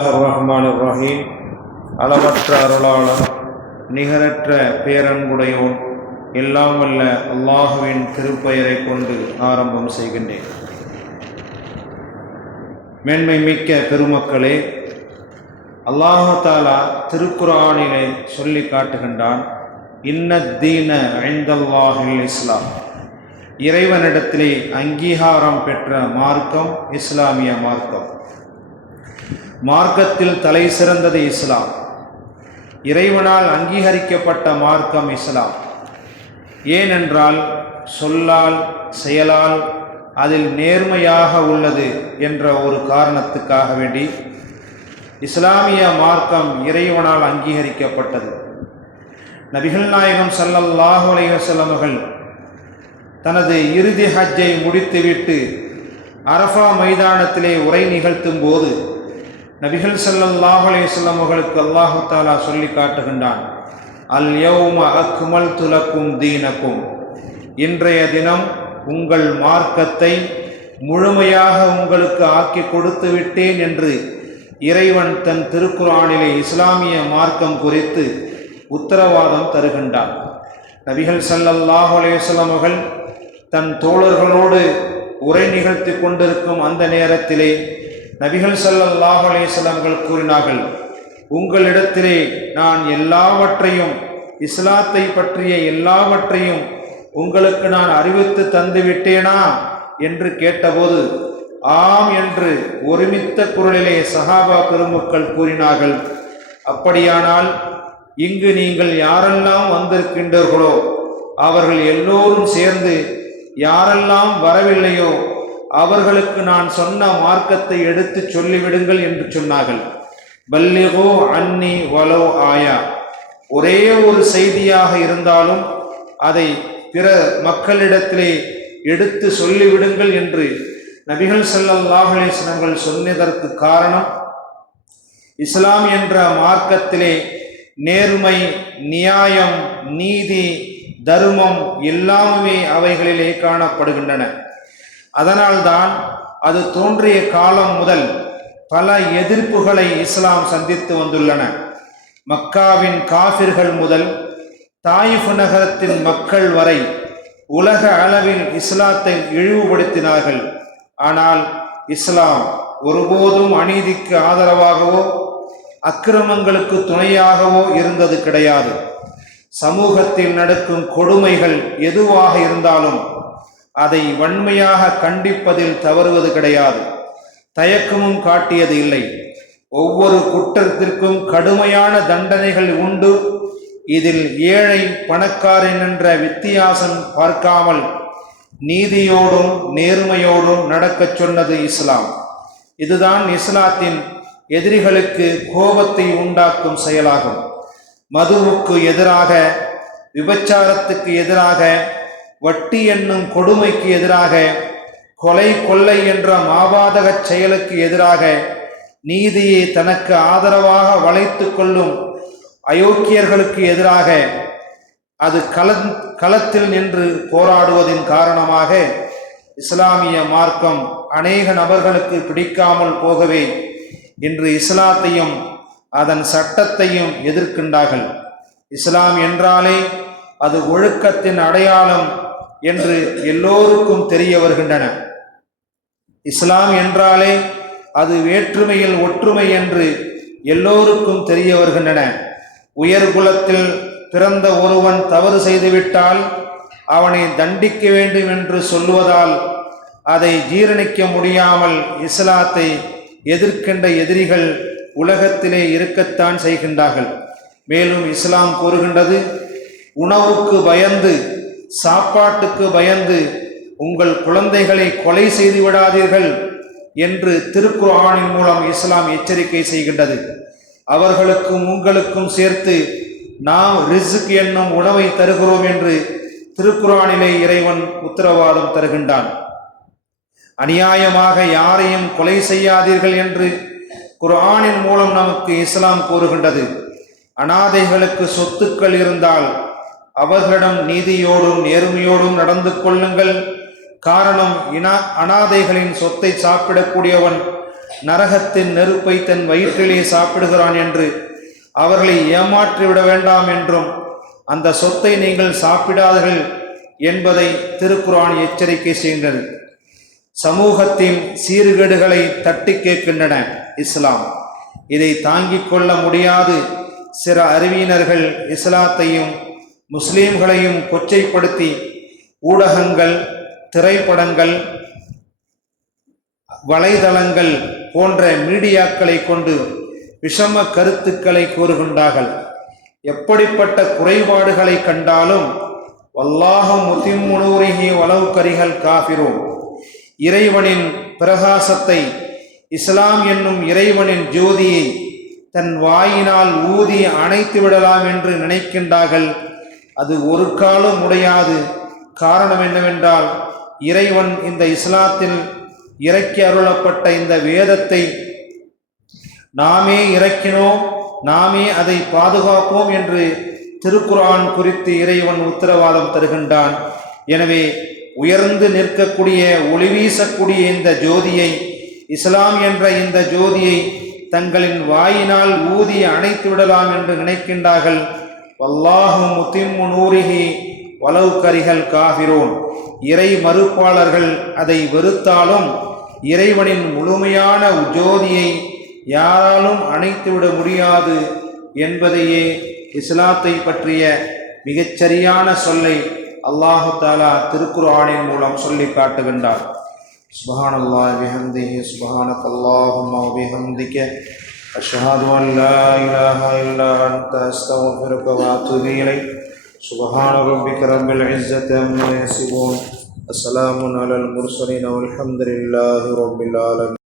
ரஹ்மான் ரஹீம். அளவற்ற அருளாளர், நிகரற்ற பேரன்புடையோன், எல்லாம் வல்ல அல்லாஹுவின் திருப்பெயரை கொண்டு ஆரம்பம் செய்கின்றேன். மேன்மை மிக்க பெருமக்களே, அல்லாஹு தஆலா திருக்குர்ஆனிலே சொல்லி காட்டுகின்றான், இன்னத்தீன இன்தல்லாஹில் இஸ்லாம். இறைவனிடத்திலே அங்கீகாரம் பெற்ற மார்க்கம் இஸ்லாமிய மார்க்கம். மார்க்கத்தில் தலை சிறந்தது இஸ்லாம். இறைவனால் அங்கீகரிக்கப்பட்ட மார்க்கம் இஸ்லாம். ஏனென்றால் சொல்லால் செயலால் அதில் நேர்மையாக உள்ளது என்ற ஒரு காரணத்துக்காக வேண்டி இஸ்லாமிய மார்க்கம் இறைவனால் அங்கீகரிக்கப்பட்டது. நபிகள் நாயகம் ஸல்லல்லாஹு அலைஹி வஸல்லம் அவர்கள் தனது இறுதி ஹஜ்ஜை முடித்துவிட்டு அரஃபா மைதானத்திலே உரை நிகழ்த்தும் போது நபிகள் ஸல்லல்லாஹு அலைஹி வஸல்லம் அவர்களுக்கு அல்லாஹு தஆலா சொல்லி காட்டுகின்றான், அல் யௌம அக்மல்து லக்கும் தீனக்கும். இன்றைய தினம் உங்கள் மார்க்கத்தை முழுமையாக உங்களுக்கு ஆக்கி கொடுத்து விட்டேன் என்று இறைவன் தன் திருக்குர்ஆனிலே இஸ்லாமிய மார்க்கம் குறித்து உத்தரவாதம் தருகின்றான். நபிகள் ஸல்லல்லாஹு அலைஹி வஸல்லம் அவர்கள் தன் தோழர்களோடு உரை நிகழ்த்தி கொண்டிருக்கும் அந்த நேரத்திலே நபிகள் ஸல்லல்லாஹு அலைஹி வஸல்லம் அவர்கள் கூறினார்கள், உங்களிடத்திலே நான் எல்லாவற்றையும், இஸ்லாத்தை பற்றிய எல்லாவற்றையும் உங்களுக்கு நான் அறிவித்து தந்து விட்டேனா என்று கேட்டபோது ஆம் என்று ஒருமித்த குரலிலே சஹாபா பெருமக்கள் கூறினார்கள். அப்படியானால் இங்கு நீங்கள் யாரெல்லாம் வந்திருக்கின்றீர்களோ அவர்கள் எல்லோரும் சேர்ந்து யாரெல்லாம் வரவில்லையோ அவர்களுக்கு நான் சொன்ன மார்க்கத்தை எடுத்து சொல்லிவிடுங்கள் என்று சொன்னார்கள். பல்லிகோ அன்னி வலோ ஆயா. ஒரே ஒரு செய்தியாக இருந்தாலும் அதை பிற மக்களிடத்திலே எடுத்து சொல்லிவிடுங்கள் என்று நபிகள் ஸல்லல்லாஹு அலைஹி வஸல்லம் சொன்னதற்கு காரணம், இஸ்லாம் என்ற மார்க்கத்திலே நேர்மை, நியாயம், நீதி, தர்மம் எல்லாமே அவைகளிலே காணப்படுகின்றன. அதனால்தான் அது தோன்றிய காலம் முதல் பல எதிர்ப்புகளை இஸ்லாம் சந்தித்து வந்துள்ளன. மக்காவின் காஃபிர்கள் முதல் தாயிஃப் நகரத்தின் மக்கள் வரை உலக அளவில் இஸ்லாத்தை இழிவுபடுத்தினார்கள். ஆனால் இஸ்லாம் ஒருபோதும் அநீதிக்கு ஆதரவாகவோ அக்கிரமங்களுக்கு துணையாகவோ இருந்தது கிடையாது. சமூகத்தில் நடக்கும் கொடுமைகள் எதுவாக இருந்தாலும் அதை வன்மையாக கண்டிப்பதில் தவறுவது கிடையாது. தயக்கமும் காட்டியது இல்லை. ஒவ்வொரு குற்றத்திற்கும் கடுமையான தண்டனைகள் உண்டு. இதில் ஏழை பணக்காரன் என்ற வித்தியாசம் பார்க்காமல் நீதியோடும் நேர்மையோடும் நடக்கச் சொன்னது இஸ்லாம். இதுதான் இஸ்லாத்தின் எதிரிகளுக்கு கோபத்தை உண்டாக்கும் செயலாகும். மதுவுக்கு எதிராக, விபச்சாரத்துக்கு எதிராக, வட்டி என்னும் கொடுமைக்கு எதிராக, கொலை கொள்ளை என்ற மாபாதக செயலுக்கு எதிராக, நீதியை தனக்கு ஆதரவாக வளைத்து கொள்ளும் அயோக்கியர்களுக்கு எதிராக அது களத்தில் நின்று போராடுவதின் காரணமாக இஸ்லாமிய மார்க்கம் அநேக நபர்களுக்கு பிடிக்காமல் போகவே இன்று இஸ்லாத்தையும் அதன் சட்டத்தையும் எதிர்க்கின்றார்கள். இஸ்லாம் என்றாலே அது ஒழுக்கத்தின் அடையாளம் என்று எல்லோருக்கும் தெரிய வருகின்றன. இஸ்லாம் என்றாலே அது வேற்றுமையில் ஒற்றுமை என்று எல்லோருக்கும் தெரிய வருகின்றன. உயர்குலத்தில் பிறந்த ஒருவன் தவறு செய்துவிட்டால் அவனை தண்டிக்க வேண்டும் என்று சொல்லுவதால் அதை ஜீரணிக்க முடியாமல் இஸ்லாத்தை எதிர்க்கின்ற எதிரிகள் உலகத்திலே இருக்கத்தான் செய்கின்றார்கள். மேலும் இஸ்லாம் கூறுகின்றது, உணவுக்கு பயந்து, சாப்பாட்டுக்கு பயந்து உங்கள் குழந்தைகளை கொலை செய்து விடாதீர்கள் என்று திருக்குர்ஆனின் மூலம் இஸ்லாம் எச்சரிக்கை செய்கின்றது. அவர்களுக்கும் உங்களுக்கும் சேர்த்து நாம் ரிஸ்க் என்னும் உணவை தருகிறோம் என்று திருக்குர்ஆனிலே இறைவன் உத்தரவாதம் தருகின்றான். அநியாயமாக யாரையும் கொலை செய்யாதீர்கள் என்று குர்ஆனின் மூலம் நமக்கு இஸ்லாம் கூறுகின்றது. அனாதைகளுக்கு சொத்துக்கள் இருந்தால் அவர்களிடம் நீதியோடும் நேர்மையோடும் நடந்து கொள்ளுங்கள். காரணம், அனாதைகளின் சொத்தை சாப்பிடக்கூடியவன் நரகத்தின் நெருப்பை தன் வயிற்றிலே சாப்பிடுகிறான் என்று அவர்களை ஏமாற்றிவிட வேண்டாம் என்றும் அந்த சொத்தை நீங்கள் சாப்பிடாதீர்கள் என்பதை திருக்குர்ஆன் எச்சரிக்கை செய்கின்றது. சமூகத்தின் சீர்கேடுகளை தட்டி கேட்கின்றன இஸ்லாம். இதை தாங்கிக் கொள்ள முடியாது சில அறிவியினர்கள் இஸ்லாத்தையும் முஸ்லீம்களையும் கொச்சைப்படுத்தி ஊடகங்கள், திரைப்படங்கள், வலைதளங்கள் போன்ற மீடியாக்களை கொண்டு விஷம கருத்துக்களை கூறுகின்றார்கள். எப்படிப்பட்ட குறைபாடுகளை கண்டாலும் வல்லாஹு முத்திம்மு நூரிஹி வலவ் கரிஹல் காஃபிரூன், இறைவனின் பிரகாசத்தை, இஸ்லாம் என்னும் இறைவனின் ஜோதியை தன் வாயினால் ஊதி அணைத்து விடலாம் என்று நினைக்கின்றார்கள். அது ஒரு காலம் முடியாது. காரணம் என்னவென்றால், இறைவன் இந்த இஸ்லாத்தில் இறக்கி அருளப்பட்ட இந்த வேதத்தை நாமே இறக்கினோம், நாமே அதை பாதுகாப்போம் என்று திருக்குர்ஆன் குறித்து இறைவன் உத்தரவாதம் தருகின்றான். எனவே உயர்ந்து நிற்கக்கூடிய, ஒளி வீசக்கூடிய இந்த ஜோதியை, இஸ்லாம் என்ற இந்த ஜோதியை தங்களின் வாயினால் ஊதி அணைத்து விடலாம் என்று நினைக்கின்றார்கள். வல்லாஹு முத்திம்மு நூரிஹி வலவ் கரிஹல் காஃபிரூன், இறை மறுப்பாளர்கள் அதை வெறுத்தாலும் இறைவனின் முழுமையான ஜோதியை யாராலும் அணைத்துவிட முடியாது என்பதையே இஸ்லாத்தை பற்றிய மிகச்சரியான சொல்லை அல்லாஹு தஆலா திருக்குர்ஆனின் மூலம் சொல்லி காட்டுகின்றார். சுப்ஹானல்லாஹி பிஹம்திஹி சுப்ஹானக்கல்லாஹும்ம வ பிஹம்திக அஷ்ஹது அன் லா இலாஹா இல்லா அன்த அஸ்தக்ஃபிருக வ அத்தூபு இலைக். சுப்ஹான ரப்பிக ரப்பில் இஸ்ஸத்தி அம்மா யசிஃபூன். அஸ்ஸலாமு அலல் முர்ஸலீன் வல்ஹம்துலில்லாஹி ரப்பில் ஆலமீன்.